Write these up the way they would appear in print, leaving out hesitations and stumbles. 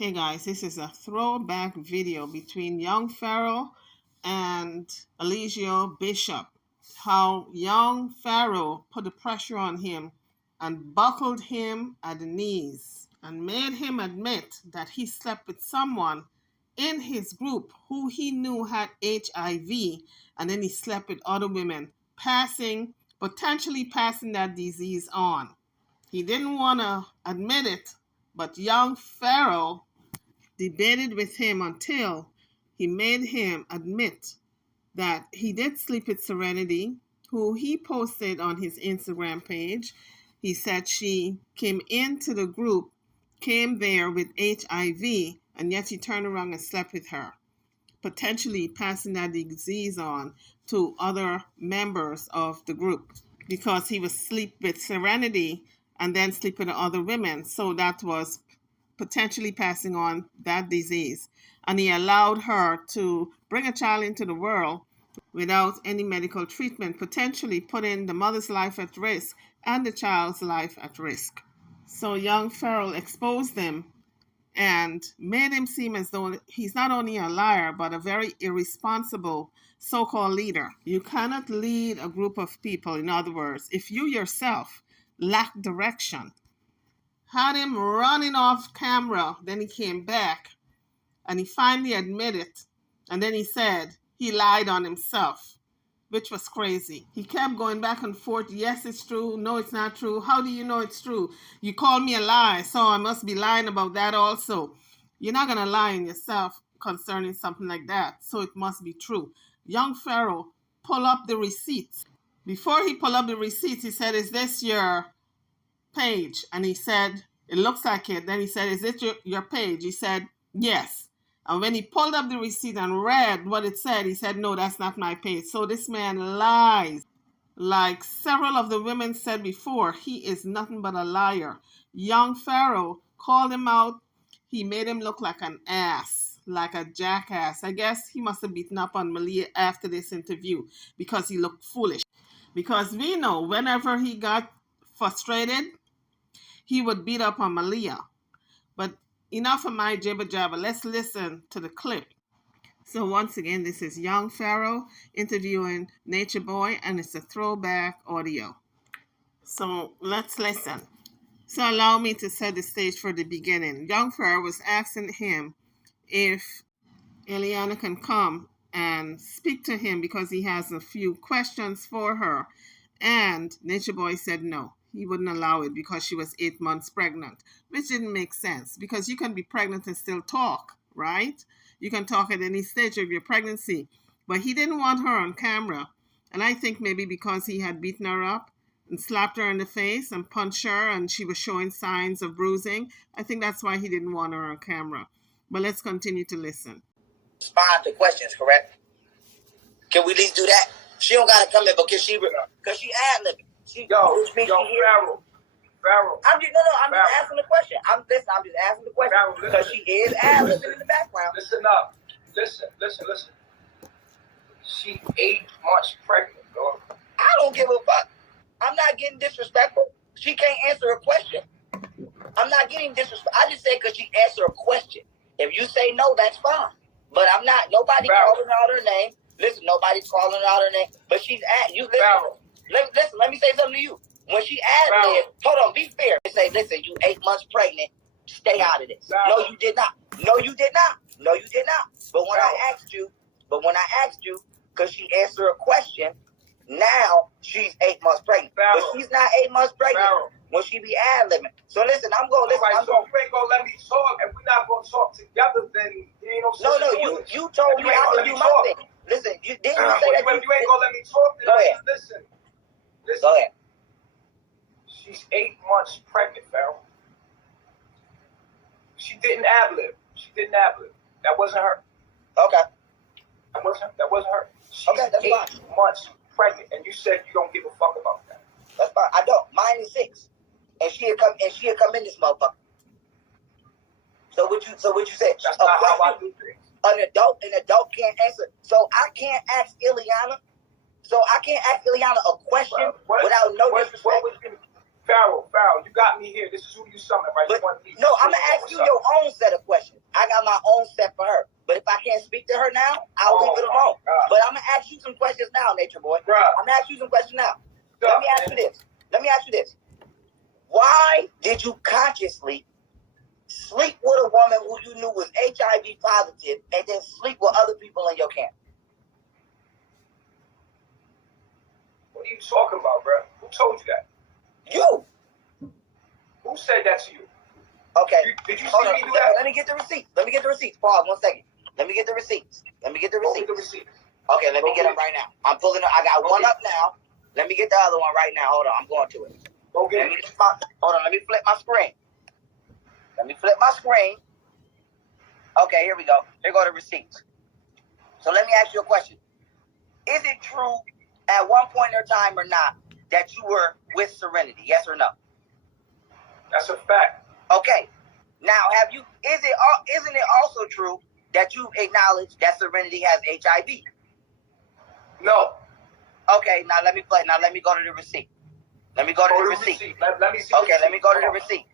Hey guys, this is a throwback video between young Pharaoh and Eligio Bishop. How young Pharaoh put the pressure on him and buckled him at the knees and made him admit that he slept with someone in his group who he knew had HIV, and then he slept with other women, potentially passing that disease on. He didn't want to admit it, but young Pharaoh debated with him until he made him admit that he did sleep with Serenity, who he posted on his Instagram page. He said she came into the group, came there with HIV, and yet he turned around and slept with her, potentially passing that disease on to other members of the group because he was sleep with Serenity and then sleep with other women. So that was potentially passing on that disease. And he allowed her to bring a child into the world without any medical treatment, potentially putting the mother's life at risk and the child's life at risk. So young Pharaoh exposed him and made him seem as though he's not only a liar, but a very irresponsible so-called leader. You cannot lead a group of people, in other words, if you yourself lack direction. Had him running off camera, then he came back and he finally admitted, and then he said he lied on himself, which was crazy. He kept going back and forth. Yes, it's true. No, it's not true. How do you know it's true? You called me a lie, so I must be lying about that also. You're not going to lie on yourself concerning something like that, so it must be true. Young Pharaoh pull up the receipts. Before he pulled up the receipts, he said, is this your page? And he said, it looks like it. Then he said, is it your page? He said, yes. And when he pulled up the receipt and read what it said, he said, no, that's not my page. So this man lies. Like several of the women said before, he is nothing but a liar. Young Pharaoh called him out. He made him look like an ass, like a jackass. I guess he must have beaten up on Malia after this interview because he looked foolish. Because we know whenever he got frustrated, he would beat up on Malia. But enough of my jibber jabber. Let's listen to the clip. So once again, this is young Pharaoh interviewing Nature Boy, and it's a throwback audio. So let's listen. So allow me to set the stage for the beginning. Young Pharaoh was asking him if Eliana can come and speak to him because he has a few questions for her. And Nature Boy said no. He wouldn't allow it because she was 8 months pregnant, which didn't make sense because you can be pregnant and still talk, right? You can talk at any stage of your pregnancy. But he didn't want her on camera. And I think maybe because he had beaten her up and slapped her in the face and punched her and she was showing signs of bruising, I think that's why he didn't want her on camera. But let's continue to listen. Respond to questions, correct? Can we at least do that? She don't gotta come in because she ad-libbing. Pharaoh. I'm just asking the question. I'm just asking the question because she is ad-libbing in the background. Listen up. Listen. She 8 months pregnant, dog. I don't give a fuck. I'm not getting disrespectful. She can't answer a question. I'm not getting disrespectful. I just said because she answered a question. If you say no, that's fine. But I'm not. Nobody calling out her name. Listen, nobody's calling out her name. But she's at you. Listen, let me say something to you. When she ad-libbed, hold on, be fair. They say, listen, you 8 months pregnant. Stay out of this. No, you did not. No, you did not. But when I asked you, because she answered a question, now she's 8 months pregnant. But she's not 8 months pregnant when she be ad-libbing. So listen, I'm going to listen. Right, so you ain't going to let me talk. If we're not going to talk together, then you ain't no sense. No, you told me I could do my thing. Listen, you didn't you say that you ain't going to let me talk, then go ahead. Listen. Go ahead. She's 8 months pregnant, Pharaoh. She didn't ad-lib. That wasn't her. Okay. That wasn't her. She's okay, that's 8 fine. months pregnant, and you said you don't give a fuck about that. That's fine. I don't. Mine is 6, and she'll come in this motherfucker. So what you said? That's not how I do things. An adult can't answer. So I can't ask Ileana. A question without no disrespect. Pharaoh, you got me here. This is who you summon, right? But, no, I'm going to ask you your own set of questions. I got my own set for her. But if I can't speak to her now, I'll leave it alone. But I'm going to ask you some questions now, Nature Boy. I'm going to ask you some questions now. Let me ask you this. Why did you consciously sleep with a woman who you knew was HIV positive and then sleep with other people in your camp? What are you talking about, bro? Who told you that? You. Who said that to you? Okay. Did you see me do that? Let me get the receipts. Pause 1 second. Let me get the receipts. Go get the receipts. Okay, let me get them right now. I'm pulling them. I got one up now. Let me get the other one right now. Hold on. I'm going to it. Go get it. Hold on. Let me flip my screen. Okay, here we go. Here go the receipts. So let me ask you a question. Is it true at one point in time or not that you were with Serenity? Yes or no? That's a fact. Okay. Now, isn't it also true that you acknowledge that Serenity has HIV? No. Okay, now let me go to the receipt. Let me go to the receipt. Let me see. Okay, let me go to the receipt.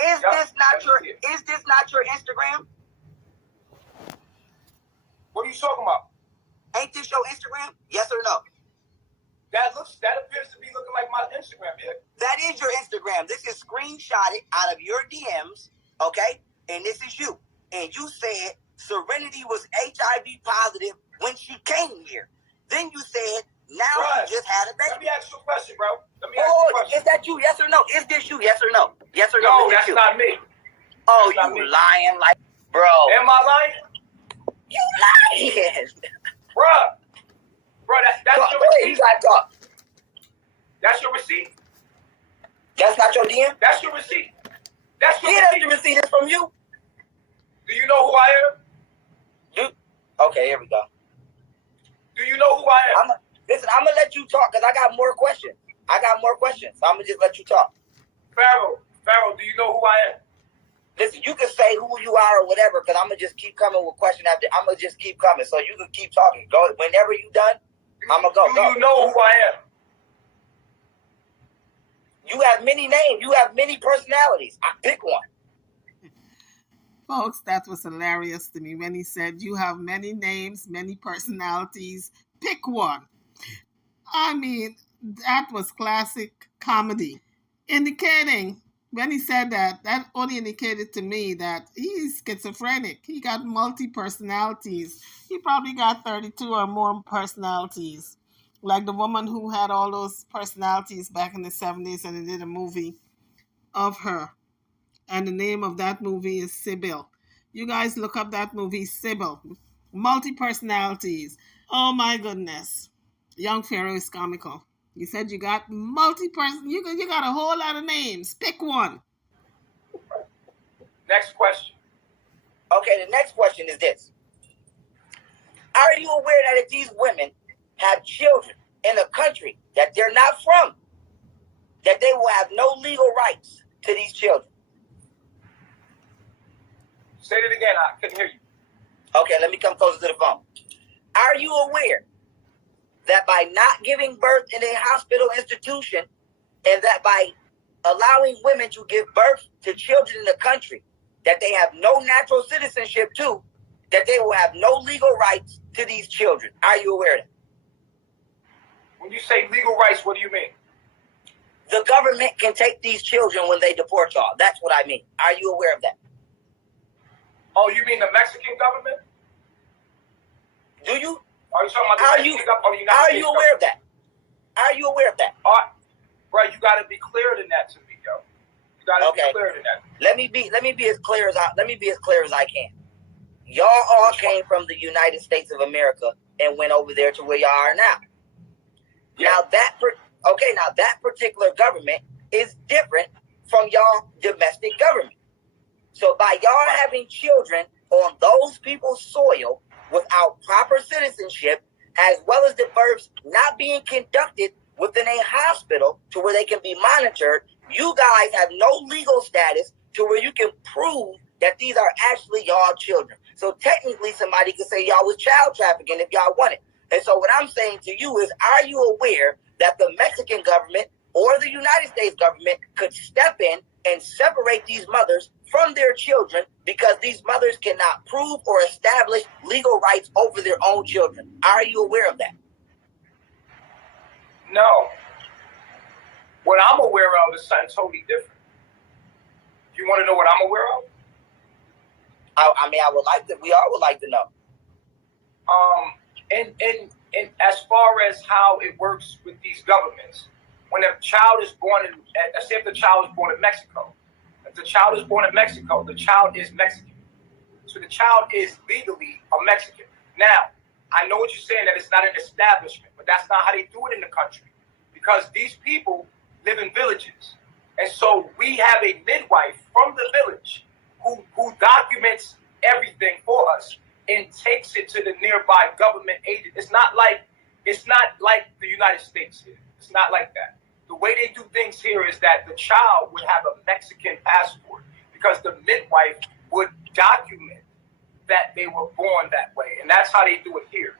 Is this not your Instagram? What are you talking about? Ain't this your Instagram? Yes or no? That appears to be looking like my Instagram, yeah. That is your Instagram. This is screenshotted out of your DMs, okay? And this is you. And you said Serenity was HIV positive when she came here. Then you said now you just had a baby. Let me ask you a question, bro. Is that you? Yes or no? Is this you? Yes or no? Yes or no? No, that's not me. Oh, you lying like, bro. Am I lying? You lying. Bro, that's your receipt. You gotta talk. That's your receipt. That's not your DM? That's your receipt. That's your receipt. receipt. The receipt is from you. Do you know who I am? Okay, here we go. Do you know who I am? Listen, I'm gonna let you talk because I got more questions. So I'm gonna just let you talk. Pharaoh, do you know who I am? Listen, you can say who you are or whatever, because I'm gonna just keep coming with question after. I'm gonna just keep coming, so you can keep talking. Go whenever you done. I'm gonna go. Do you know who I am? You have many names. You have many personalities. I pick one. Folks, that was hilarious to me when he said, you have many names, many personalities, pick one. I mean, that was classic comedy. Indicating, when he said that only indicated to me that he's schizophrenic. He got multi-personalities. He probably got 32 or more personalities. Like the woman who had all those personalities back in the 70s and they did a movie of her. And the name of that movie is Sybil. You guys look up that movie, Sybil. Multi-personalities. Oh my goodness. Young Pharaoh is comical. You said you got multi-person. You got a whole lot of names. Pick one. Next question. Okay, the next question is this. Are you aware that if these women have children in a country that they're not from, that they will have no legal rights to these children? Say it again. I couldn't hear you. Okay, let me come closer to the phone. Are you aware that by not giving birth in a hospital institution and that by allowing women to give birth to children in the country that they have no natural citizenship to, that they will have no legal rights to these children? Are you aware of that? When you say legal rights, what do you mean? The government can take these children when they deport y'all. That's what I mean. Are you aware of that? Oh, you mean the Mexican government? Do you? Are you talking about the Mexican government? Are you aware of that? Are you aware of that? Bro, you got to be clearer than that to me, yo. You got to be clearer than that. Let me be as clear as I can. Y'all all came from the United States of America and went over there to where y'all are now. Yeah. Now that particular government is different from y'all domestic government. So by y'all having children on those people's soil without proper citizenship, as well as the births not being conducted within a hospital to where they can be monitored, you guys have no legal status to where you can prove that these are actually y'all children. So technically somebody could say y'all was child trafficking if y'all wanted. And so what I'm saying to you is, are you aware that the Mexican government or the United States government could step in and separate these mothers from their children because these mothers cannot prove or establish legal rights over their own children. Are you aware of that? No. What I'm aware of is something totally different. You want to know what I'm aware of? I mean, we all would like to know. And as far as how it works with these governments, when a child is born in, let's say if the child is born in Mexico, if the child is born in Mexico, the child is Mexican. So the child is legally a Mexican. Now, I know what you're saying, that it's not an establishment, but that's not how they do it in the country. Because these people live in villages. And so we have a midwife from the village who documents everything for us and takes it to the nearby government agent. It's not like the United States here. It's not like that. The way they do things here is that the child would have a Mexican passport because the midwife would document that they were born that way. And that's how they do it here.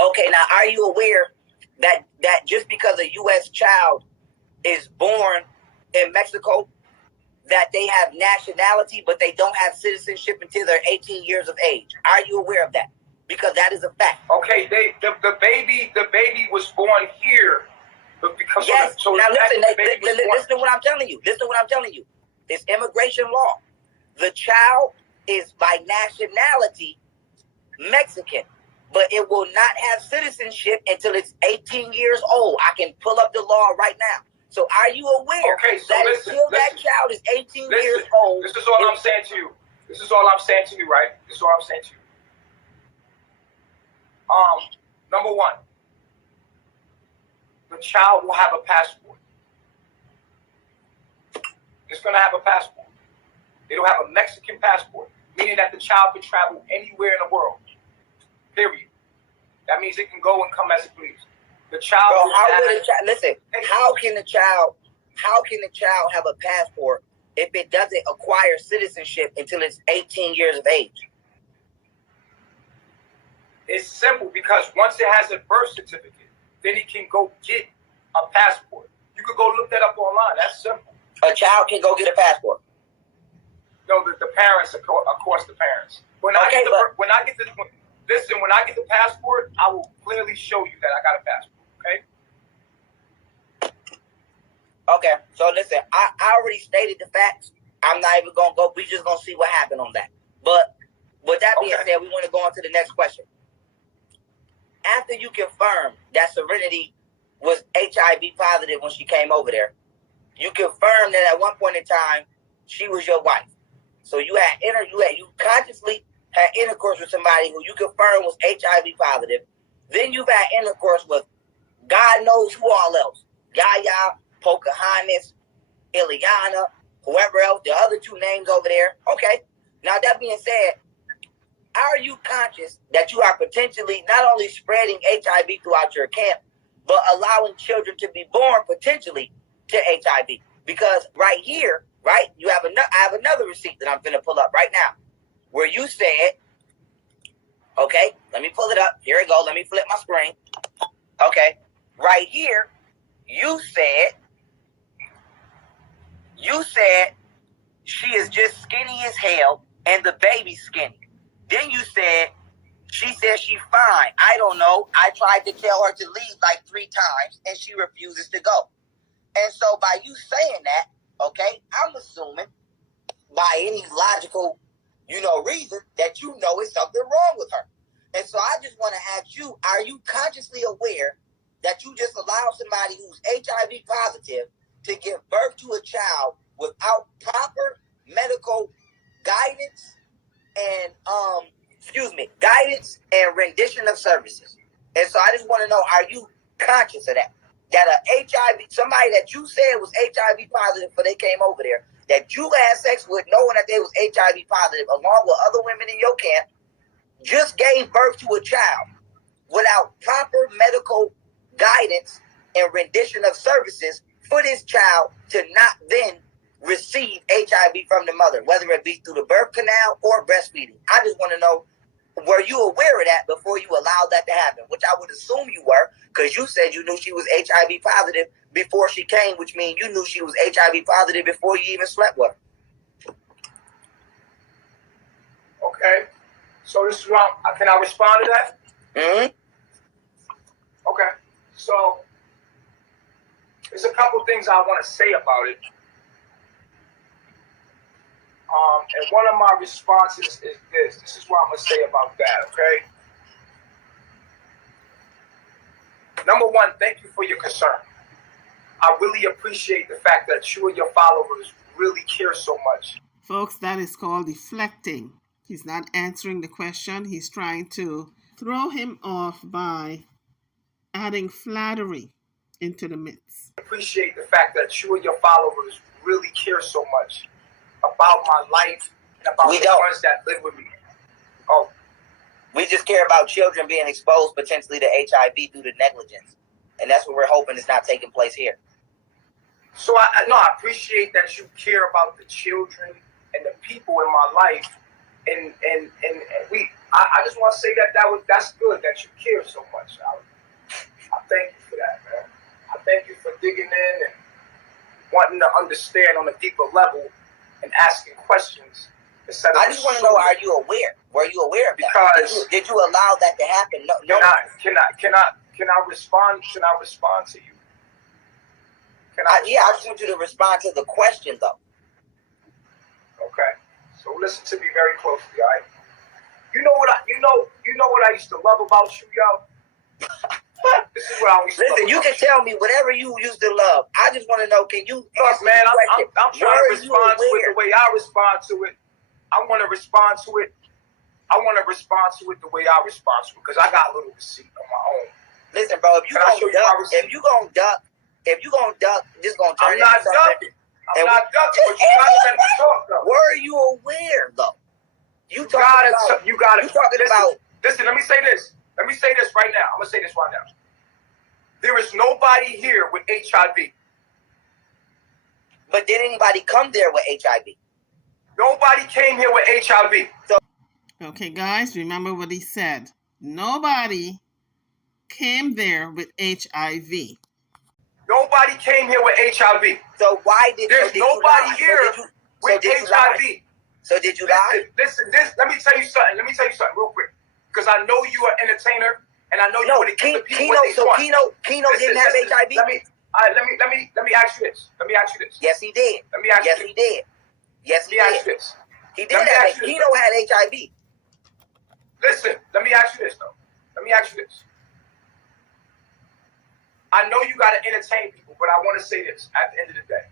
Okay, now are you aware that just because a U.S. child is born in Mexico, that they have nationality, but they don't have citizenship until they're 18 years of age? Are you aware of that? Because that is a fact. Okay, the baby was born here, but because yes. So now listen to what I'm telling you. Listen to what I'm telling you. It's immigration law. The child is by nationality Mexican, but it will not have citizenship until it's 18 years old. I can pull up the law right now. So are you aware that until that child is 18 years old? This is all I'm saying to you. This is all I'm saying to you, right? This is all I'm saying to you. Number one, the child will have a passport. It's going to have a passport. It'll have a Mexican passport, meaning that the child can travel anywhere in the world. Period. That means it can go and come as it please. The child. Listen. How can the child have a passport if it doesn't acquire citizenship until it's 18 years of age? It's simple, because once it has a birth certificate, then it can go get a passport. You could go look that up online. That's simple. A child can go get a passport. No, the parents, of course, the parents. When I get the passport, I will clearly show you that I got a passport. Okay, so listen, I already stated the facts. I'm not even going to go. We just going to see what happened on that. But with that being said, we want to go on to the next question. After you confirm that Serenity was HIV positive when she came over there, you confirmed that at one point in time, she was your wife. So you consciously had intercourse with somebody who you confirmed was HIV positive. Then you've had intercourse with God knows who all else. Yaya, Pocahontas, Ileana, whoever else, the other two names over there. Okay. Now, that being said, are you conscious that you are potentially not only spreading HIV throughout your camp, but allowing children to be born potentially to HIV? Because right here, right, I have another receipt that I'm going to pull up right now where you said, okay, let me pull it up. Here we go. Let me flip my screen. Okay. Right here, you said she is just skinny as hell and the baby's skinny. Then you said, she says she's fine. I don't know. I tried to tell her to leave like 3 times and she refuses to go. And so by you saying that, okay, I'm assuming by any logical, reason that it's something wrong with her. And so I just want to ask you, are you consciously aware that you just allow somebody who's HIV positive to give birth to a child without proper medical guidance and rendition of services? And so I just want to know, are you conscious of that? That somebody that you said was HIV positive before they came over there, that you had sex with knowing that they was HIV positive along with other women in your camp, just gave birth to a child without proper medical guidance and rendition of services for this child to not then receive HIV from the mother, whether it be through the birth canal or breastfeeding. I just want to know, were you aware of that before you allowed that to happen? Which I would assume you were, because you said you knew she was HIV positive before she came, which means you knew she was HIV positive before you even slept with her. Okay. So this is wrong. Can I respond to that? Mm-hmm. Okay. So there's a couple things I want to say about it. And one of my responses is this. This is what I'm going to say about that, okay? Number one, thank you for your concern. I really appreciate the fact that you and your followers really care so much. Folks, that is called deflecting. He's not answering the question. He's trying to throw him off by adding flattery into the mix. I appreciate the fact that you and your followers really care so much about my life and about the ones that live with me. Oh, we just care about children being exposed potentially to HIV due to negligence. And that's what we're hoping is not taking place here. So I appreciate that you care about the children and the people in my life. And I just want to say that's good that you care so much. I thank you for that, man. I thank you for digging in and wanting to understand on a deeper level and asking questions. I just want to know, are you aware? Were you aware of that? Because did you allow that to happen? No. Can I respond? Can I respond to you? I just want you to respond to the question, though. Okay. So listen to me very closely, all right? You know what I used to love about you, yo? This is what I always listen. You can tell me whatever you used to love. I just want to know. Can you? Look, man, I'm trying to respond to it the way I respond to it. I want to respond to it. I want to respond to it the way I respond to it because I got a little receipt on my own. Listen, bro, if you gonna duck, just gonna turn. I'm not ducking. I'm not ducking. But you gotta let me talk, though. Were you aware, though? You talking about? Listen, let me say this. Let me say this right now. I'm gonna say this right now. There is nobody here with HIV. But did anybody come there with HIV? Nobody came here with HIV. So, okay, guys, remember what he said. Nobody came there with HIV. Nobody came here with HIV. So why did there's nobody here with HIV? So did you lie? Listen, let me tell you something. Let me tell you something real quick. Because I know you are an entertainer, and I know you want to give the people what they want. Keno didn't have HIV. Let me ask you this. Let me ask you this. Yes, he did. Let me ask you this. Yes, he did. Yes, he did. He did have it. Keno had HIV. Listen, let me ask you this, though. Let me ask you this. I know you got to entertain people, but I want to say this at the end of the day.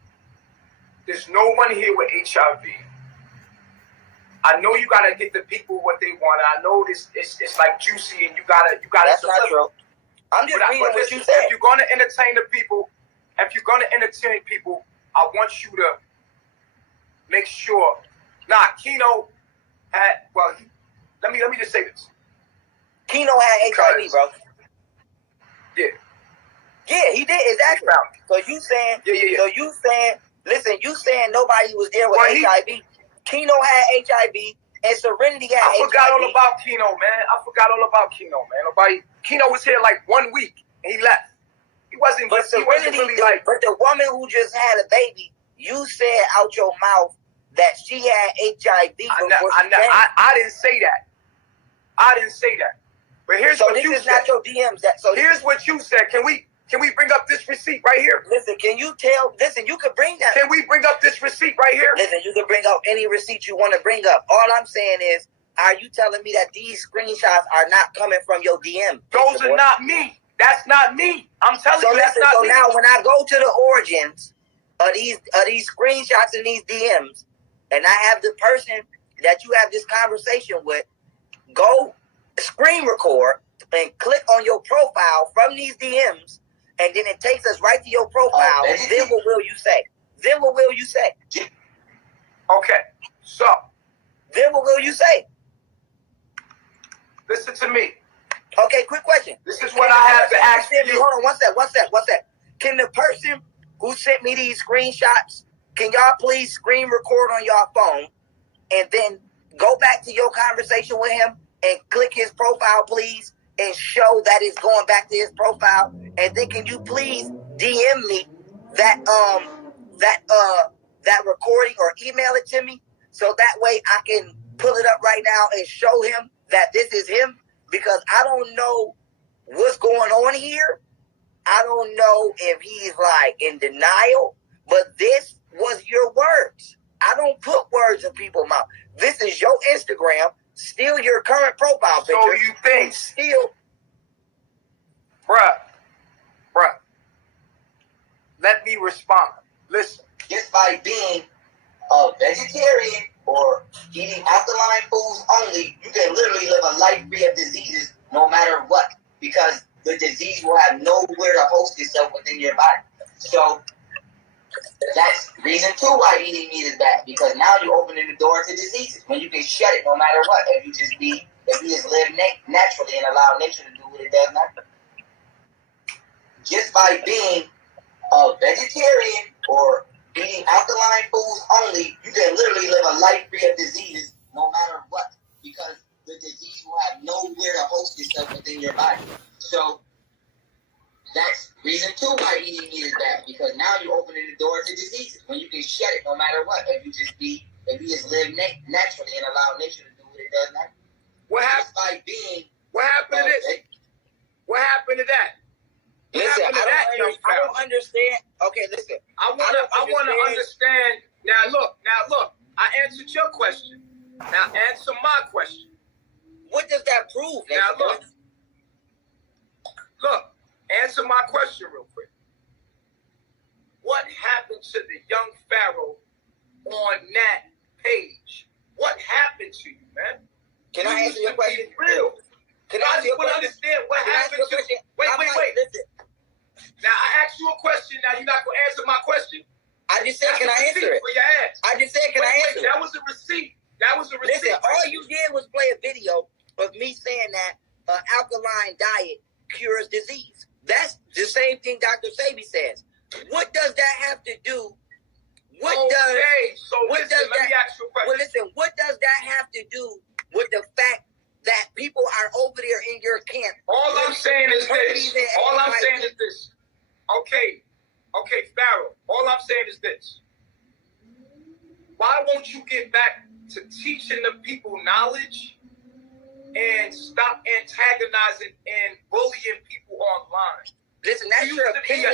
There's no one here with HIV. I know you got to get the people what they want. I know it's like juicy and you got to. That's not true. I'm just reading what you said. If you're going to entertain the people, I want you to make sure. Keno had, let me just say this. Keno had HIV, bro. Yeah, he did, exactly. So you saying, So you saying, listen, you saying nobody was there with HIV. Keno had HIV, and Serenity had HIV. I forgot all about Keno, man. Keno was here like 1 week, and he left. He wasn't really like... But the woman who just had a baby, you said out your mouth that she had HIV before she came. I didn't say that. But here's what you said. So this is not your DMs. Here's what you said. Can we bring up this receipt right here? Listen, you can bring that. Can we bring up this receipt right here? Listen, you can bring up any receipt you want to bring up. All I'm saying is, are you telling me that these screenshots are not coming from your DM? Those are not me. That's not me. I'm telling you, that's not me. So now when I go to the origins of these screenshots and these DMs, and I have the person that you have this conversation with, go screen record and click on your profile from these DMs, and then it takes us right to your profile. And then what will you say? Okay, so. Then what will you say? Listen to me. Okay, quick question. This is what I have to ask you. Hold on, one sec. Can the person who sent me these screenshots, can y'all please screen record on y'all phone and then go back to your conversation with him and click his profile, please, and show that it's going back to his profile? And then can you please DM me that that recording or email it to me so that way I can pull it up right now and show him that this is him? Because I don't know what's going on here. I don't know if he's like in denial, but this was your words. I don't put words in people's mouth. This is your Instagram, still your current profile picture. So you think still, bruh, let me respond. Listen. Just by being a vegetarian or eating alkaline foods only, you can literally live a life free of diseases no matter what, because the disease will have nowhere to host itself within your body. So that's reason 2 why eating meat is bad, because now you're opening the door to diseases when you can shut it no matter what. If you just live naturally and allow nature to do what it does naturally. Just by being a vegetarian or eating alkaline foods only, you can literally live a life free of diseases no matter what, because the disease will have nowhere to host itself within your body. So that's reason 2 why eating meat is bad, because now you're opening the door to diseases when you can shut it no matter what. If you just live naturally and allow nature to do what it does naturally. What happened? What happened to this? What happened to that? Listen, I don't understand. Okay, listen. I want to understand. Now look. I answered your question. Now answer my question. What does that prove? Now look. Answer my question real quick. What happened to the young Pharaoh on that page? What happened to you, man? Can I answer your question? Real. Can I just want to understand what happened to you. Wait. Listen. Now, I asked you a question. Now, you're not going to answer my question? I just said, can I answer it? For your ass. I just said, can I answer it? That was a receipt. Listen, all you did was play a video of me saying that alkaline diet cures disease. That's the same thing Dr. Sebi says. What does that have to do? Let me ask you a question. Well, listen, what does that have to do with the fact that people are over there in your camp? All I'm saying is this. Okay, Pharaoh. All I'm saying is this. Why won't you get back to teaching the people knowledge and stop antagonizing and bullying people online? Listen, that's your opinion.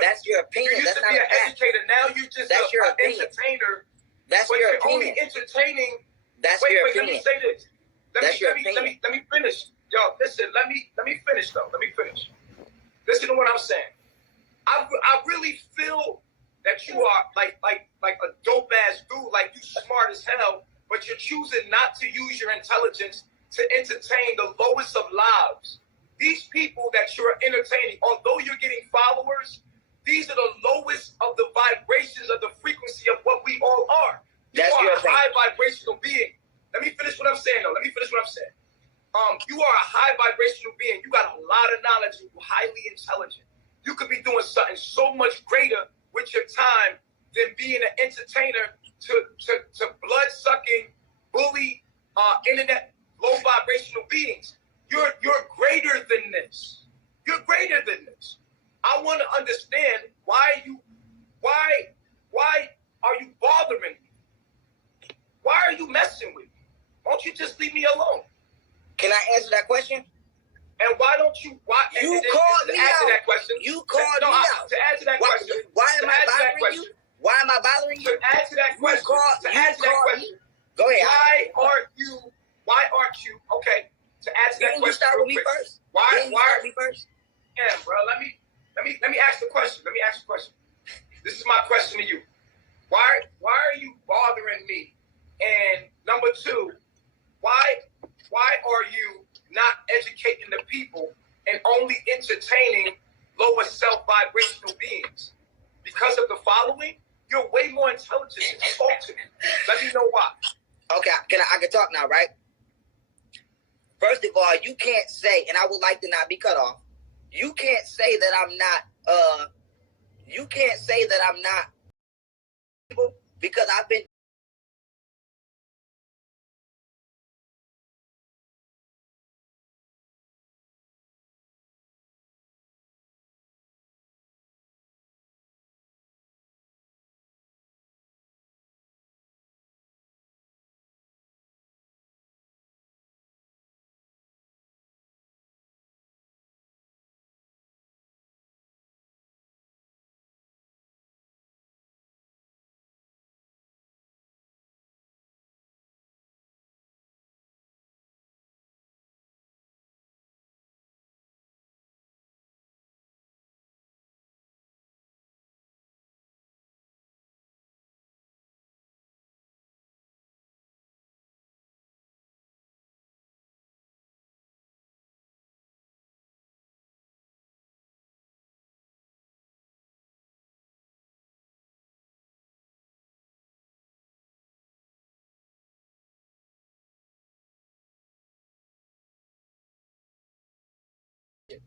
That's your opinion. You used to be an educator. Now you just an entertainer. That's your opinion. Only entertaining. That's your Let opinion. me say this. Let me finish. Yo, listen. Let me finish though. Let me finish. Listen to what I'm saying. I really feel that you are like a dope ass dude, like you smart as hell, but you're choosing not to use your intelligence to entertain the lowest of lives. These people that you're entertaining, although you're getting followers, these are the lowest of the vibrations of the frequency of what we all are. You are a high vibrational being. Let me finish what I'm saying though. You are a high vibrational being. You got a lot of knowledge. You're highly intelligent. You could be doing something so much greater with your time than being an entertainer to blood-sucking, bully, internet, low vibrational beings. You're greater than this. You're greater than this. I want to understand why are you bothering me? Why are you messing with me? Won't you just leave me alone? Can I answer that question? And why don't you? You called me out. That question, you called me out. To answer that question. Why am I bothering you? Why am I bothering you? To answer that question. Go ahead. Why aren't you? Okay. To answer that question. You start with me first. Why start with me first? Yeah, bro. Let me ask the question. This is my question to you. Why are you bothering me? And number 2, why are you not educating the people and only entertaining lower self-vibrational beings? Because of the following, you're way more intelligent than you spoke to me. Let me know why. Okay, I can talk now, right? First of all, you can't say, and I would like to not be cut off, you can't say that I'm not because I've been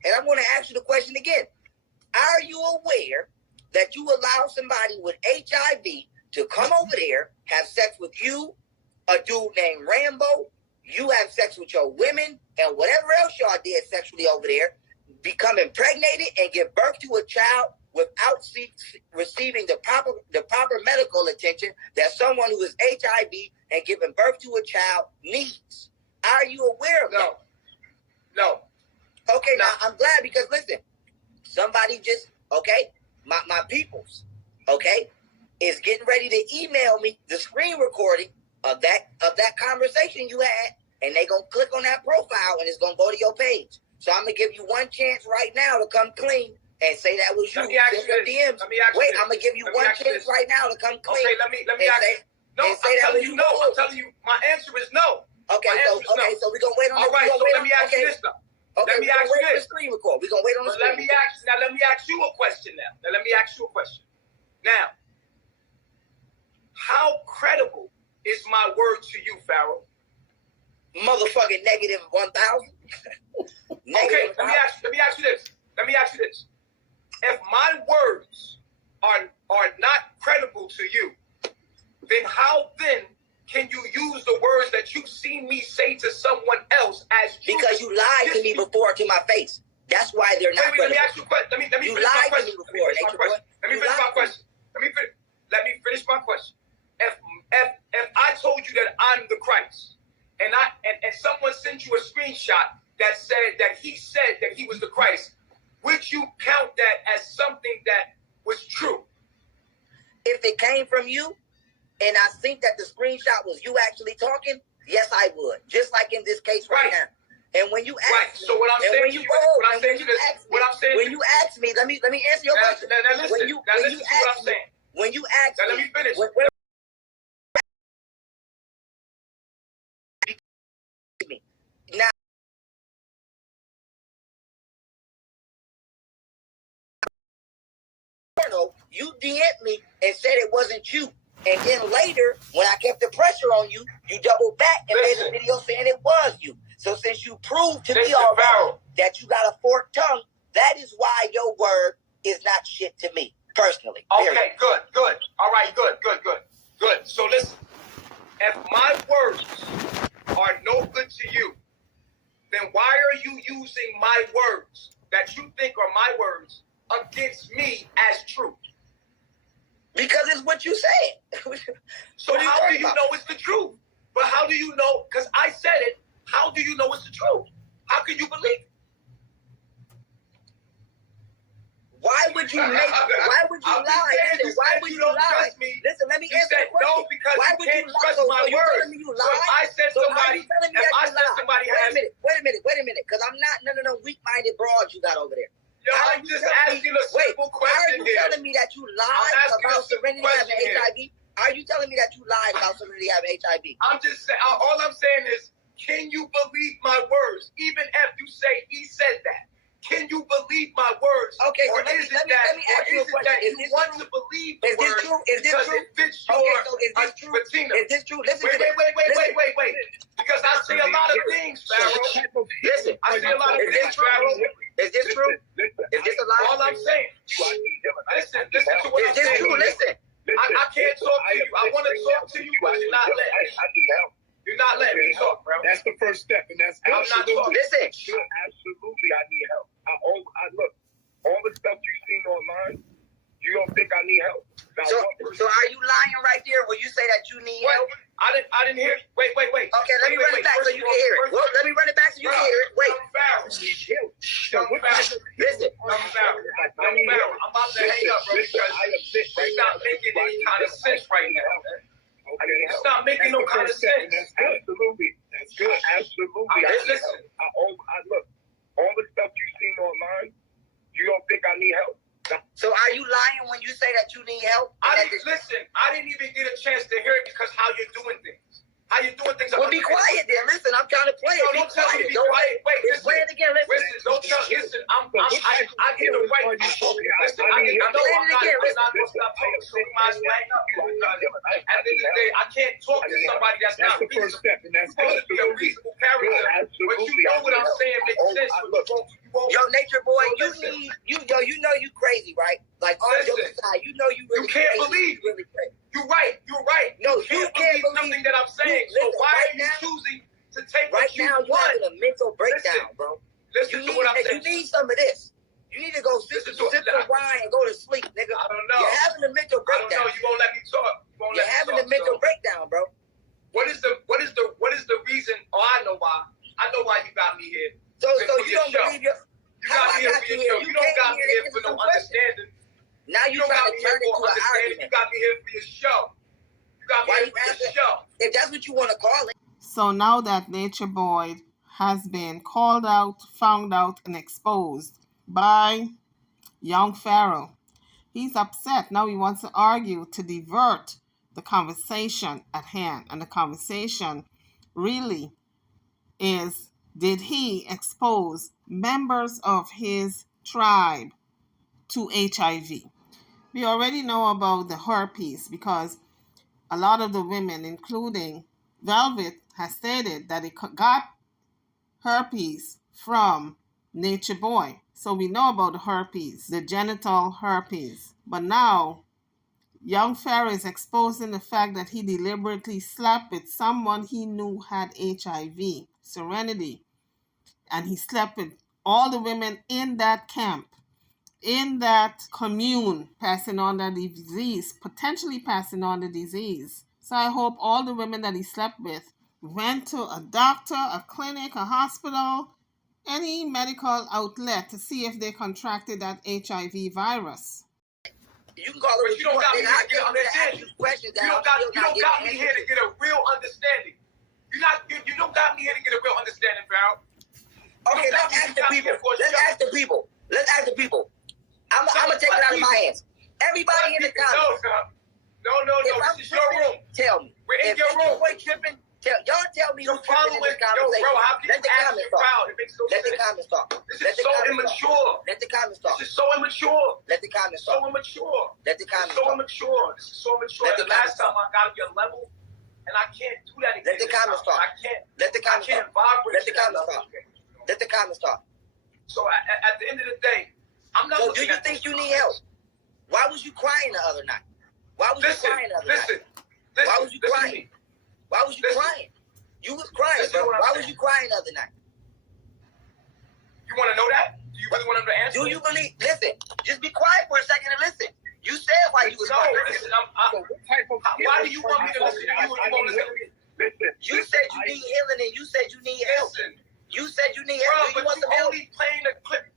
And I'm going to ask you the question again. Are you aware that you allow somebody with HIV to come over there, have sex with you, a dude named Rambo, you have sex with your women, and whatever else y'all did sexually over there, become impregnated and give birth to a child without receiving the proper medical attention that someone who is HIV and giving birth to a child needs? Are you aware of that? No. Okay, now I'm glad because listen, somebody just, okay, my peoples, okay, is getting ready to email me the screen recording of that conversation you had, and they gonna click on that profile and it's gonna go to your page. So I'm gonna give you one chance right now to come clean and say that was you. Let me ask you this. DMs. Wait, I'm gonna give you one chance right now to come clean. Okay, let me ask you. No, I'm telling you no. I'm telling you, my answer is no. Okay, so we're gonna wait on. All right, so let me ask you this now. Okay, let me ask you this. Screen record. We're gonna wait on the screen. Let me ask you a question now. Let me ask you a question. Now, how credible is my word to you, Pharaoh? Motherfucking negative 1,000. Okay, let me ask you this. Let me ask you this. If my words are not credible to you, then how then can you use the words that you've seen me say to someone else as true? Because you lied to me before to my face. That's why they're not credible. Let me ask you a question. Let me finish my question. Let me finish my question. Let me finish my question. If I told you that I'm the Christ, and someone sent you a screenshot that said that he said that he was the Christ, would you count that as something that was true? If it came from you, and I think that the screenshot was you actually talking, yes, I would. Just like in this case right now. And when you ask me, so what I'm saying to you, when you ask me, let me answer your question. Now listen to what I'm saying. When you ask me, let me finish. Now, you DM'd me and said it wasn't you. And then later, when I kept the pressure on you, you doubled back and made a video saying it was you. So since you proved to me already that you got a forked tongue, that is why your word is not shit to me, personally. Okay, good. All right, good. So listen, if my words are no good to you, then why are you using my words that you think are my words against me as truth? Because it's what you said. So how do you know it's the truth? But how do you know? Because I said it. How do you know it's the truth? How can you believe it? Why would you lie? Listen, why would you lie? Listen, let me answer the question. No, because why you can't trust my words. You so if I said somebody, wait a minute, because I'm not no weak-minded broad you got over there. Yo, I'm just asking a simple question. Are you telling me that you lied about Serenity having HIV? Are you telling me that you lied about Serenity having HIV? I'm just saying, all I'm saying is, can you believe my words? Even if you say he said that. Can you believe my words? Okay, or is it that you want to believe the words because it fits your patina? Is this true? Listen to wait. Because I say a lot of things, Pharaoh. Listen, I say a lot of things, Pharaoh. Is this true? Is this a lie? All I'm saying. Listen to what I'm saying. Is this true? Listen. I can't talk to you. I want to talk to you, but you're not letting me. You're not letting me talk, bro. That's the first step, and that's absolutely. Listen. Absolutely, I need help. I look, all the stuff you've seen online, you don't think I need help. So are you lying right there when you say that you need help? I didn't hear. Wait. Okay, let me run it back so you can hear it. Well, let me run it back so you can hear it. Wait. Listen. I'm about to hang up, bro, because it's not making any kind of sense right now. It's not making no kind of sense. That's good. Absolutely. Listen. Look, all the stuff you've seen online, you don't think I need help. So are you lying when you say that you need help? I didn't even get a chance to hear it because how you're doing things. How you're doing put things up. Well, be quiet then. Listen, I'm trying to play it. Don't tell me to be quiet. Wait, listen. Play it again. Listen. Don't tell. Listen, I get the right. Listen, I know I'm not gonna stop talking. So you might as well hang up because at the end of the day, I can't talk to somebody that's not reasonable. You're supposed to be a reasonable character, but you know what I'm saying makes sense. Yo, Nature Boy, you know you crazy, right? Like on the other side, you know you really. You can't crazy. believe. Really crazy. You're right. No, you can't believe something that I'm saying. So why are you choosing to take right what you now? You're want? having a mental breakdown, bro. Listen to what I'm saying. You need some of this. You need to go sip some wine and go to sleep, nigga. I don't know. You're having a mental breakdown. I don't know. You won't let me talk. You're having a mental breakdown, bro. What is the reason? Oh, I know why. I know why you got me here. So you don't believe your. You got me here for your show. You don't got me here for no understanding. Now you trying to turn it to an argument. You got me here for your show. You got me here for your show. If that's what you want to call it. So now that Nature Boy has been called out, found out, and exposed by young Pharaoh, he's upset. Now he wants to argue to divert the conversation at hand. And the conversation really is, did he expose members of his tribe to HIV? We already know about the herpes because a lot of the women, including Velvet, has stated that it got herpes from Nature Boy. So we know about the herpes, the genital herpes. But now, young Pharaoh is exposing the fact that he deliberately slept with someone he knew had HIV, Serenity. And he slept with all the women in that camp, in that commune, passing on the disease, potentially passing on the disease. So I hope all the women that he slept with went to a doctor, a clinic, a hospital, any medical outlet to see if they contracted that HIV virus. You can call it what you don't got me here to get understanding. You don't got me here to get a real understanding. You don't got me here to get a real understanding, Pharaoh. Okay, let's ask the people. I'm gonna take it out of my hands. Everybody in the comments. No. This is your room. Tell me. We're in your room. Tripping. Y'all tell me who's tripping in this conversation. Yo, bro, how can Let the comments talk. Let the comments talk. This is so immature. Let the comments talk. This is so immature. Let the comments talk. So immature. Let the comments talk. So immature. This is so immature. The last time I got to your level, and I can't do that again. Let the comments talk. I can't. Let the comments talk. Let the comments talk. Let the comments talk. So at the end of the day, I'm not. So do you think you need help? Why was you crying the other night? Why was you crying the other night? Why was you crying? Why was you crying? You was crying, bro. Why was you crying the other night? You want to know that? Do you really want to answer? Do you believe? Listen, just be quiet for a second and listen. You said why you was crying. Listen, why do you want me to listen to you when you won't listen to me? You said you need healing and you said you need help. You said you need help. Bro, but you only playing a clip.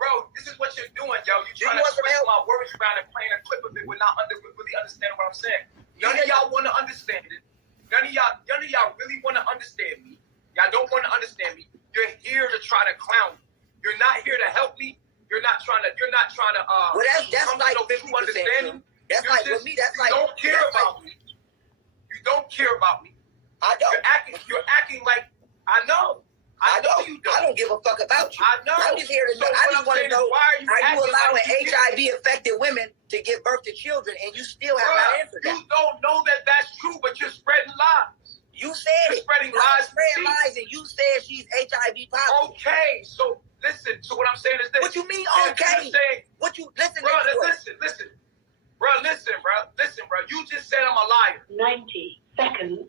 Bro, this is what you're doing, yo. You're trying to twist my words around and playing a clip of it with not really understanding what I'm saying. None of y'all want to understand it. None of y'all really want to understand me. Y'all don't want to understand me. You're here to try to clown me. You're not here to help me. You're not trying to. Well, that's like 50%. That's like with me. That's like you don't care about me. You don't care about me. I don't. You're acting like I know. I know you don't. I don't give a fuck about you. I know. I'm just here to know. I just want to know, are you allowing HIV-affected women to give birth to children, and you still have not answered that? You don't know that that's true, but you're spreading lies. You said you're spreading lies. Spreading lies, and you said she's HIV positive. Okay, so listen. So what I'm saying is this. What you mean? Okay. What you listen? Bro, listen. Bro. You just said I'm a liar. 90 seconds.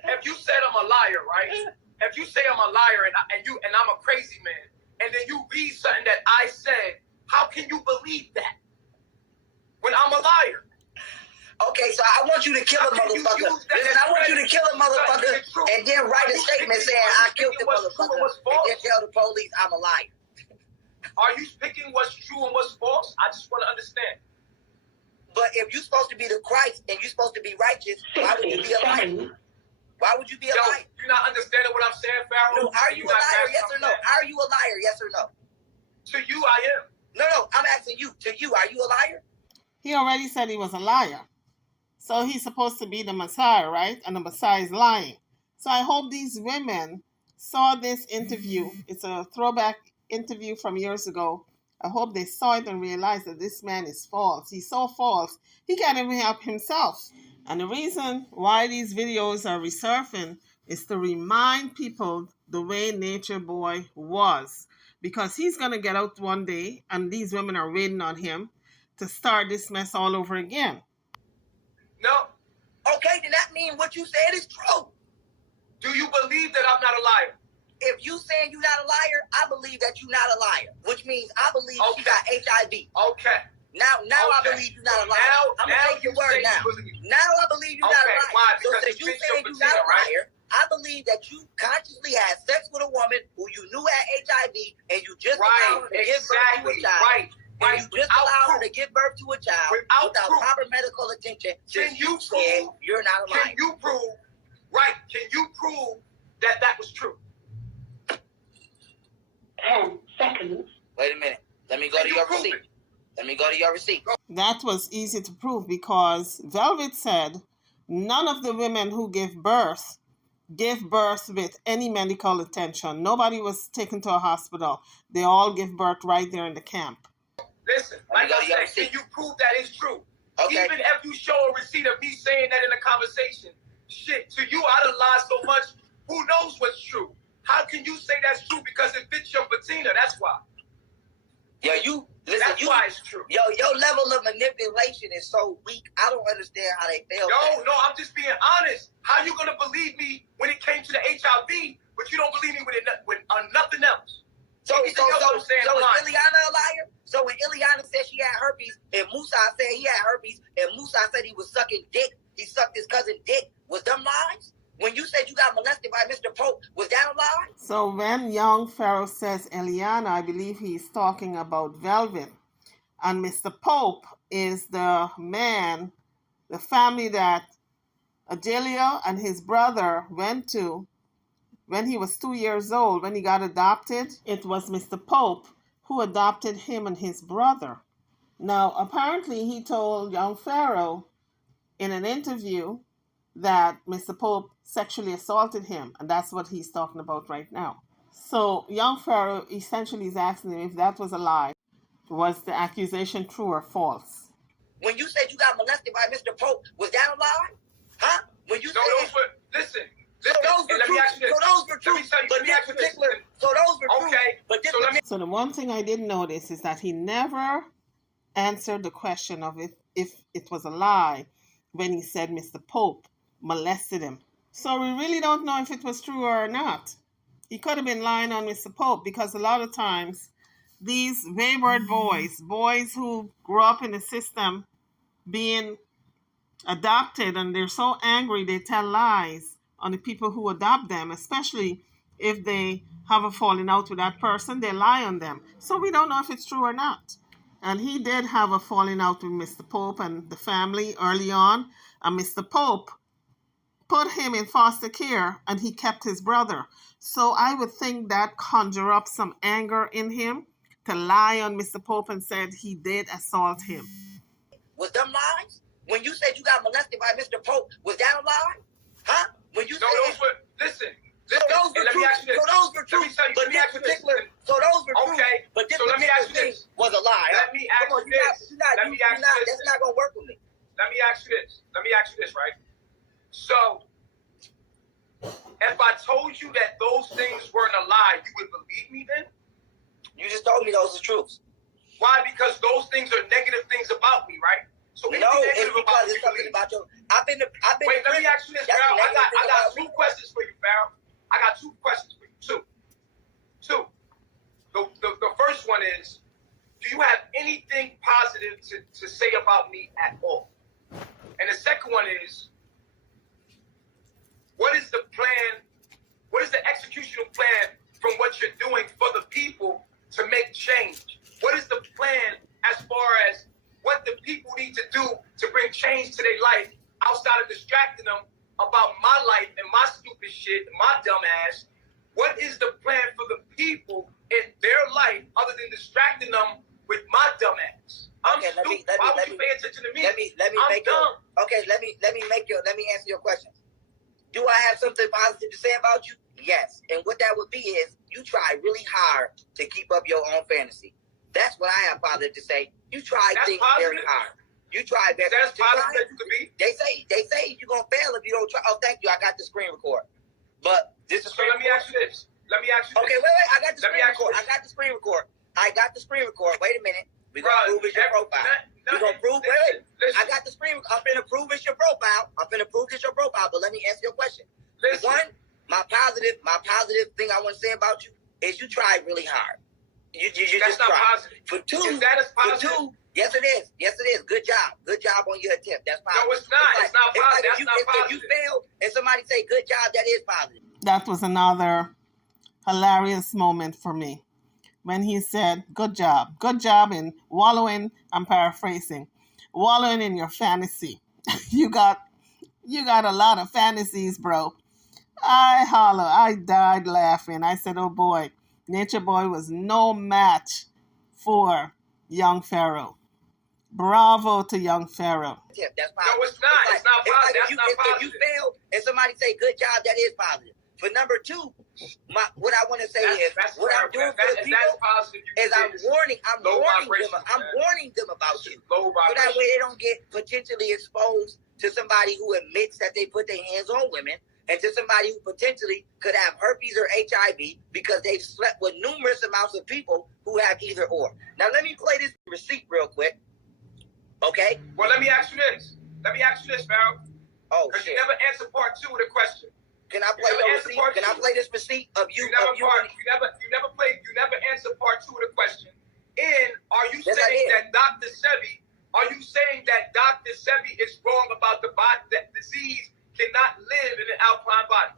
If you said I'm a liar, right? If you say I'm a liar and I'm a crazy man, and then you read something that I said, how can you believe that? When I'm a liar. Okay, so I want you to kill a motherfucker. Listen, I want you to kill a motherfucker and then write a statement saying I killed the motherfucker and then tell the police I'm a liar. Are you picking what's true and what's false? I just want to understand. But if you're supposed to be the Christ and you're supposed to be righteous, why would you be a liar? Why would you be a liar? You're not understanding what I'm saying, Pharaoh? No, are you a liar, yes or no? Are you a liar, yes or no? To you, I am. No, I'm asking you. To you, are you a liar? He already said he was a liar. So he's supposed to be the Messiah, right? And the Messiah is lying. So I hope these women saw this interview. It's a throwback interview from years ago. I hope they saw it and realized that this man is false. He's so false, he can't even help himself. And the reason why these videos are resurfacing is to remind people the way Nature Boy was. Because he's going to get out one day and these women are waiting on him to start this mess all over again. No. Okay, then that means what you said is true. Do you believe that I'm not a liar? If you saying you're not a liar, I believe that you're not a liar, which means I believe she got HIV. Okay. Now I believe you're not a liar. I'm going to take your word now. Now I believe you're not a liar. Why? So Because since you saying you're not a liar, I believe that you consciously had sex with a woman who you knew had HIV and you just allowed her to give birth to a child. Right. And you just allowed her to give birth to a child without proper medical attention. Can you said you're not a liar? Can you prove? Right. Can you prove that that was true? 10 seconds. Wait a minute. Let me go to your receipt. Let me go to your receipt. That was easy to prove because Velvet said none of the women who gave birth with any medical attention. Nobody was taken to a hospital. They all give birth right there in the camp. Listen, like I said, can you prove that is true? Okay. Even if you show a receipt of me saying that in a conversation, shit, to you I done lied so much, who knows what's true? How can you say that's true? Because it fits your patina, that's why. Yo, you listen. That's why it's true. Yo, your level of manipulation is so weak. I don't understand how they fail. No, I'm just being honest. How you gonna believe me when it came to the HIV, but you don't believe me with nothing else? So is Ileana a liar? So when Ileana said she had herpes, and Musa said he had herpes, and Musa said he was sucking dick, he sucked his cousin dick, was them lies? When you said you got molested by Mr. Pope, was that a lie? So when young Pharaoh says Eliana, I believe he's talking about Velvet. And Mr. Pope is the man, the family that Adelia and his brother went to when he was 2 years old. When he got adopted, it was Mr. Pope who adopted him and his brother. Now, apparently he told young Pharaoh in an interview that Mr. Pope sexually assaulted him, and that's what he's talking about right now. So young Pharaoh essentially is asking him if that was a lie. Was the accusation true or false? When you said you got molested by Mr. Pope, was that a lie? Huh? When you listen. So those were true. So those were true. But this particular, so those were true. Okay. But this So the one thing I didn't notice is that he never answered the question of if it was a lie when he said Mr. Pope molested him. So we really don't know if it was true or not. He could have been lying on Mr. Pope because a lot of times these wayward boys who grew up in the system being adopted, and they're so angry they tell lies on the people who adopt them, especially if they have a falling out with that person, they lie on them. So we don't know if it's true or not. And he did have a falling out with Mr. Pope and the family early on, and Mr. Pope put him in foster care and he kept his brother. So I would think that conjure up some anger in him to lie on Mr. Pope and said he did assault him. Was them lies? When you said you got molested by Mr. Pope, was that a lie? Huh? When you listen. So those were true. So those were true. But this particular, so those were true. Okay. But this So let me ask you this. Was a lie. Let me ask you this. That's not gonna work with me. Let me ask you this, right? So, if I told you that those things weren't a lie, you would believe me then? You just told me those are truths. Why? Because those things are negative things about me, right? So no, it's because it's something about you. Wait, let me ask you this, Pharaoh. I got two questions for you, Pharaoh. I got two questions for you. Two. The first one is, do you have anything positive to say about me at all? And the second one is, what is the plan? What is the executional plan from what you're doing for the people to make change? What is the plan as far as what the people need to do to bring change to their life outside of distracting them about my life and my stupid shit and my dumb ass? What is the plan for the people in their life other than distracting them with my dumb ass? I'm stupid. Why would you pay attention to me? Let me answer your question. Do I have something positive to say about you? Yes. And what that would be is you try really hard to keep up your own fantasy. That's what I have positive to say. You try things very hard. You try very hard. That's positive that you could be. They say you're gonna fail if you don't try. Oh, thank you. I got the screen record. But this is so let me ask you this. Okay, wait. I got the screen record. I got the screen record. Wait a minute. We're gonna prove it's your profile. We're gonna prove. Wait. I got the screen. I'm finna prove it's your profile. But let me answer your question. One, my positive thing I want to say about you is you tried really hard. You That's just not tried. positive. For two, positive? Yes, it is. Good job on your attempt. That's positive. No, it's not. It's not positive. If you fail and somebody say good job, that is positive. That was another hilarious moment for me when he said, good job in wallowing, I'm paraphrasing, wallowing in your fantasy. you got a lot of fantasies, bro. I died laughing. I said, oh boy, Nature Boy was no match for young Pharaoh. Bravo to young Pharaoh. Yeah, that's positive. No, it's not. It's not positive. If you fail and somebody say good job, that is positive. For number two, what I want to say is what I'm doing for the people is I'm warning them about you. So that way they don't get potentially exposed to somebody who admits that they put their hands on women and to somebody who potentially could have herpes or HIV because they've slept with numerous amounts of people who have either or. Now let me play this receipt real quick. Okay? Well, let me ask you this, Pharaoh. Oh, because shit. You never answered part two of the question. Can I play receipt? Can I play this receipt of you? You never answered part two of the question. And are you saying that Dr. Sebi is wrong about the body, that disease cannot live in an alkaline body?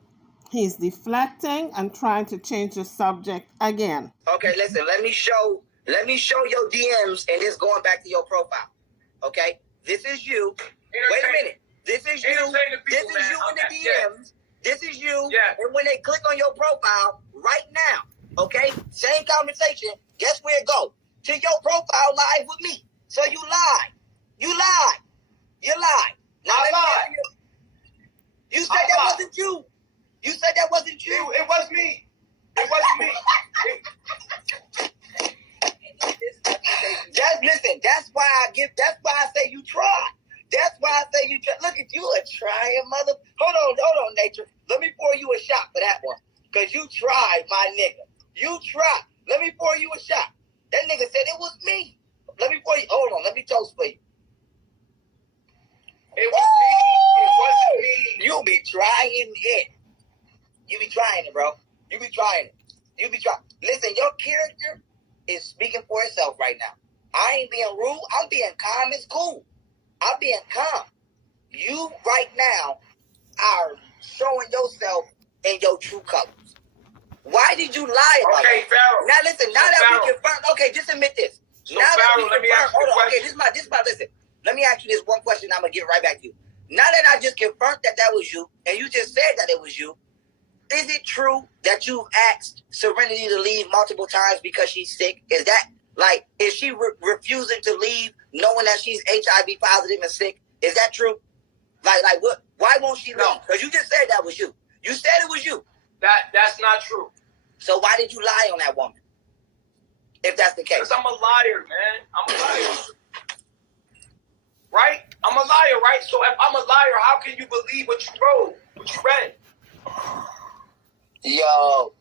He's deflecting and trying to change the subject again. Okay, listen, let me show your DMs and this going back to your profile. Okay? This is you. Wait a minute. This is you. This is you in the DMs. This is you. Yeah. And when they click on your profile right now, okay, same conversation, guess where it go? To your profile live with me. So you lied. You lied. Now I lied. You said that wasn't you. You said that wasn't you. It was me. It wasn't me. That's why I say you tried. That's why I say you try. Look at you, a trying mother. Hold on, Nature. Let me pour you a shot for that one. Because you tried, my nigga. You tried. Let me pour you a shot. That nigga said it was me. Let me pour you. Hold on. Let me toast for you. It wasn't me. You be trying it. You be trying it, bro. You be trying it. Listen, your character is speaking for itself right now. I ain't being rude. I'm being calm. It's cool. I'm being calm. You right now are showing yourself in your true colors. Why did you lie about it? Okay, Pharaoh. Now listen, now that we confirmed, okay, just admit this. So now Pharaoh, let me ask you a question. Okay, this is my listen. Let me ask you this one question. I'm gonna get right back to you. Now that I just confirmed that was you, and you just said that it was you, is it true that you've asked Serenity to leave multiple times because she's sick? Is that like, is she refusing to leave knowing that she's HIV positive and sick? Is that true? Like what? Why won't she leave? Because you just said that was you. You said it was you. That's not true. So why did you lie on that woman? If that's the case. Because I'm a liar, man. I'm a liar. Right? I'm a liar, right? So if I'm a liar, how can you believe what you wrote, what you read? Yo.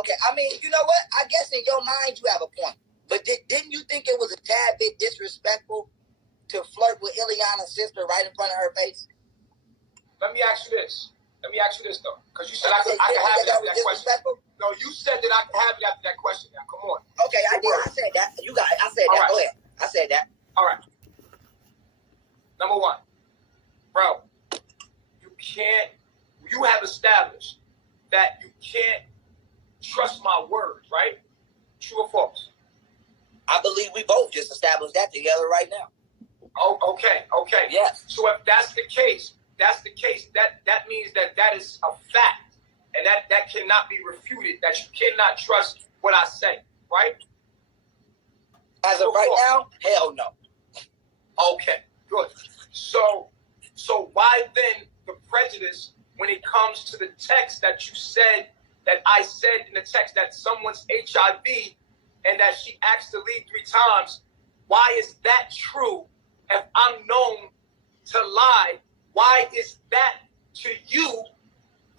Okay, I mean, you know what? I guess in your mind you have a point. But didn't you think it was a tad bit disrespectful to flirt with Ileana's sister right in front of her face? Let me ask you this, though. Because you said I could have you after that question. No, you said that I could have you after that question. Now, come on. Okay, I did. I said that. You got it. I said that. Right. Go ahead. I said that. All right. Number one, bro, you have established that you can't trust my words, right? True or false? I believe we both just established that together right now. Oh, okay. Yes. So if that's the case, that means that is a fact, and that cannot be refuted, that you cannot trust what I say, right? As of right now, hell no. Okay, good. So why then the prejudice when it comes to the text that you said, that I said in the text that someone's HIV and that she asked to leave 3 times. Why is that true? If I'm known to lie, why is that to you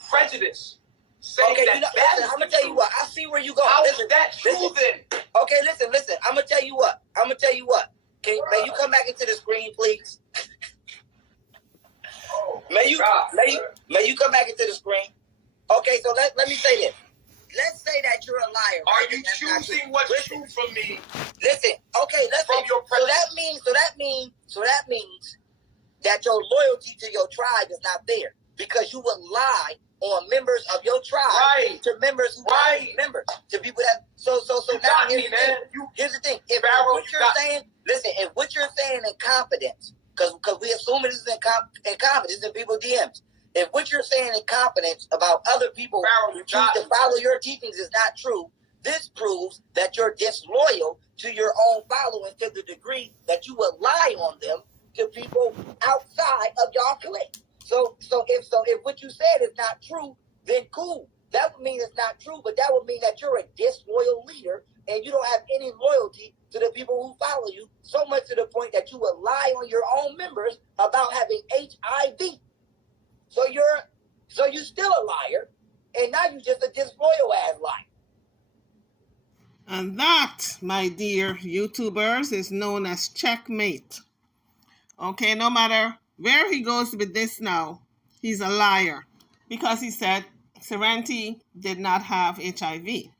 prejudice? Saying Okay, that you know, that listen, is I'm the gonna tell you truth. what. I see where you go. How is Listen, that true listen. then? Okay, listen. I'm gonna tell you what. May you come back into the screen, please? Oh, May you come back into the screen? Okay, so let me say this. Let's say that you're a liar. Are Right? you That's not true. choosing what's Listen, true from me? Listen. Okay, listen. From your So that means that your loyalty to your tribe is not there, because you would lie on members of your tribe to members who are members, to people that so now here's the thing. If Pharaoh, what you're saying, listen, if what you're saying in confidence, because we assume it is in confidence in people's DMs. If what you're saying in confidence about other people who choose to follow your teachings is not true, this proves that you're disloyal to your own followers to the degree that you would lie on them to people outside of y'all clique. So if what you said is not true, then cool. That would mean it's not true, but that would mean that you're a disloyal leader and you don't have any loyalty to the people who follow you, so much to the point that you would lie on your own members about having HIV. So you're still a liar, and now you're just a disloyal ass liar. And that, my dear YouTubers, is known as checkmate. Okay, no matter where he goes with this now, he's a liar, because he said Serenity did not have HIV.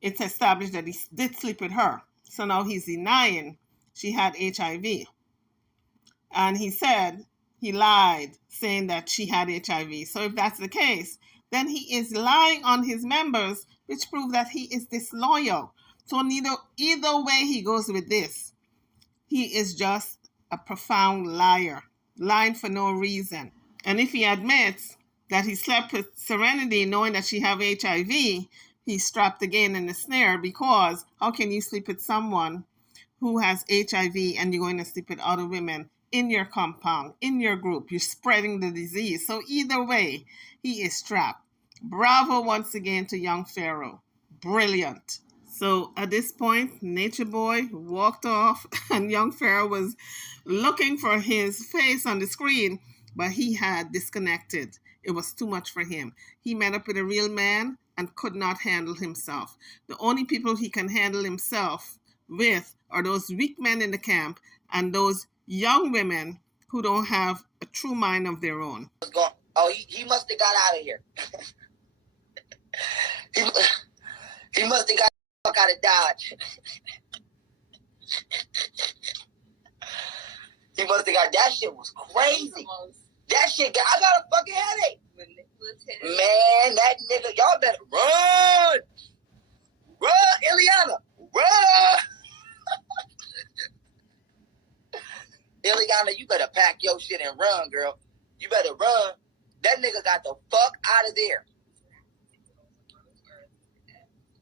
It's established that he did sleep with her. So now he's denying she had HIV. And he said he lied, saying that she had HIV. So if that's the case, then he is lying on his members, which proves that he is disloyal. So either way he goes with this, he is just a profound liar, lying for no reason. And if he admits that he slept with Serenity knowing that she have HIV, he's trapped again in the snare, because how can you sleep with someone who has HIV and you're going to sleep with other women in your compound, in your group? You're spreading the disease. So either way, he is trapped. Bravo once again to young Pharaoh. Brilliant. So at this point, Nature Boy walked off and young Pharaoh was looking for his face on the screen, but he had disconnected. It was too much for him. He met up with a real man and could not handle himself. The only people he can handle himself with are those weak men in the camp and those young women who don't have a true mind of their own. Oh, he must have got out of here. he must have got the fuck out of Dodge. He must have got, that shit was crazy. That shit I got a fucking headache. Man, that nigga, y'all better run. Run, Ileana. Run. Ileana, you better pack your shit and run, girl. You better run. That nigga got the fuck out of there.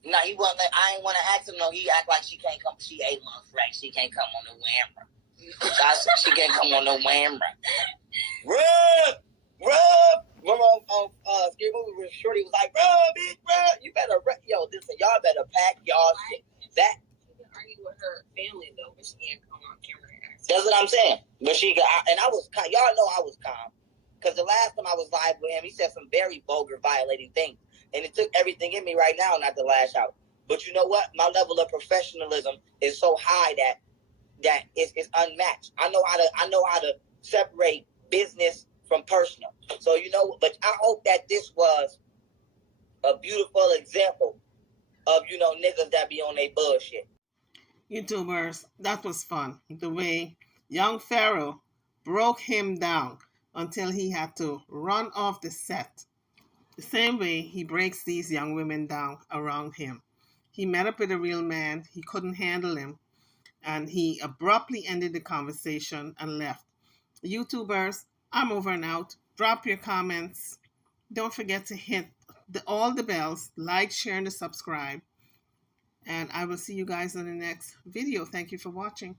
No, he wasn't. I ain't want to ask him. No, he act like she can't come. She 8 months right. She can't come on the camera. She can't come on no camera. Run. Scary Movie where Shorty was like, run, bitch, run. You better run. Yo, listen, y'all better pack y'all shit. That. She can argue with her family though, but she can't come on camera. That's what I'm saying. But I was calm. Y'all know I was calm. Because the last time I was live with him, he said some very vulgar, violating things. And it took everything in me right now not to lash out. But you know what? My level of professionalism is so high that it's unmatched. I know how to separate business from personal. So but I hope that this was a beautiful example of niggas that be on their bullshit. YouTubers, that was fun. The way young Pharaoh broke him down until he had to run off the set. The same way he breaks these young women down around him. He met up with a real man, he couldn't handle him, and he abruptly ended the conversation and left. YouTubers, I'm over and out. Drop your comments. Don't forget to hit all the bells, like, share, and subscribe. And I will see you guys in the next video. Thank you for watching.